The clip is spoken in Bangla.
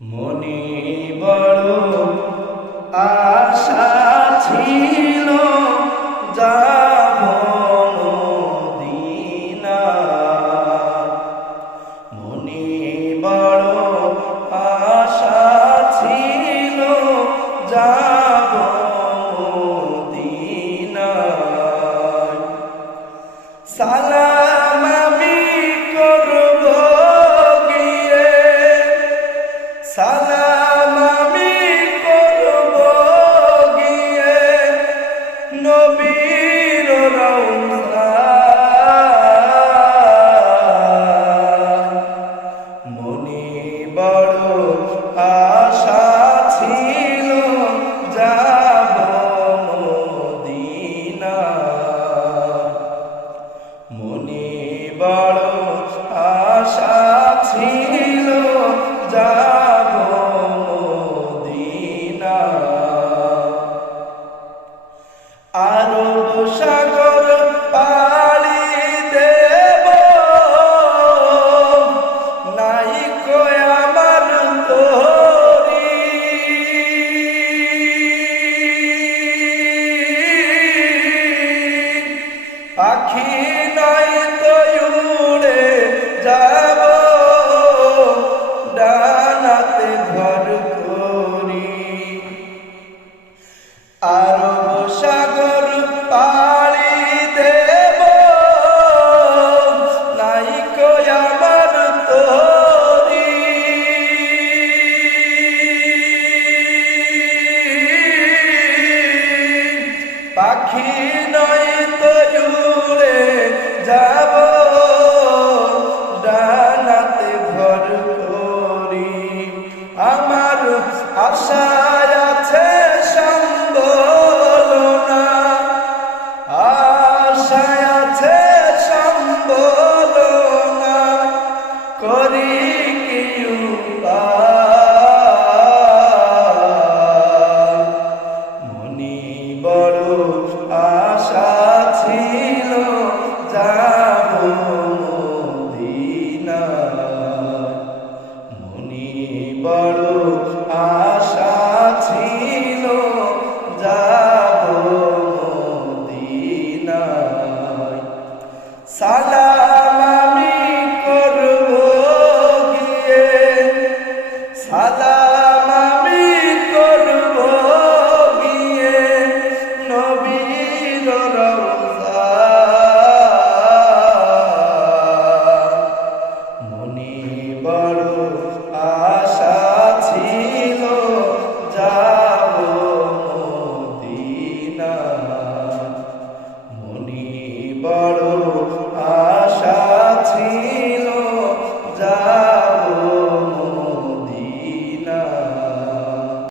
মনে বড় আশা ছিল যাব মদিনা। মনে বড় আশা ছিল যাব মদিনা। সালাম আমি করব গিয়ে, সালাম আমি করব গিয়ে নবীর রওজায়। মনে বড় আশা ছিল যাব মদিনা। মনে বড় আশা ছিল যাব মদিনা। আরব সাগর পাড়ি দেব, নাই কই আমার তরি। পাখি নাই তো উড়ে যাব, ডানাতে ঘর করি। আরব সাগর পাড়ি দেব, নাই কই আমার তরি। পাখি নয় তো উড়ে যাব, ডানাতে ঘর করি। আমার আশায় আছে সম্বল না, আশায় আছে সম্বল না, করি কি উপায়। মনে বড় আশা ছিল যাব মদিনা। মনে বড় আশা ছিল যাব মদিনা। সালাম আমি করব গিয়ে, সালাম আমি করব গিয়ে নবীর রওজায়। মনে বড় আশা ছিল যাব মদিনা। মনে বড়